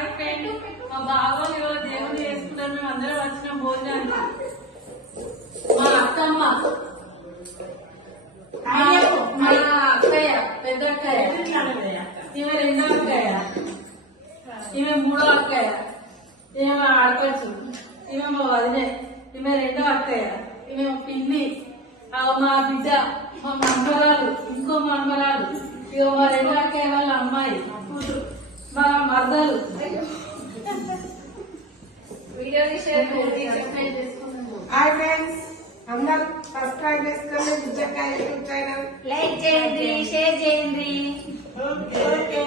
Hi friend, మా బాబు ఈరోజు దేవుడు చేసుకుంటారు. మేము అందరం వచ్చిన భోజనానికి. మా అత్తమ్మ, మా అక్కయ్య, పెద్ద అక్కయ్య, ఈమె రెండో అక్కయ్య, ఈమె మూడో అక్కయ్య, ఈమె మా ఆడపడుచు, ఈమె మా వదినే, ఈమె రెండో అక్కయ్య, ఈమె మా పిన్ని, మా బిడ్డ, మా మనమరాలు, ఇంకో మనమరాలు, ఇక మా రెండో అక్కయ్య వాళ్ళ అమ్మాయి కూతురు, మా మరదలు. హాయ్ ఫ్రెండ్స్, అందరూ సబ్స్క్రైబ్ చేసుకోండి. విజయక్క యూట్యూబ్ ఛానల్ లైక్ చేయండి, షేర్ చేయండి. ఓకే.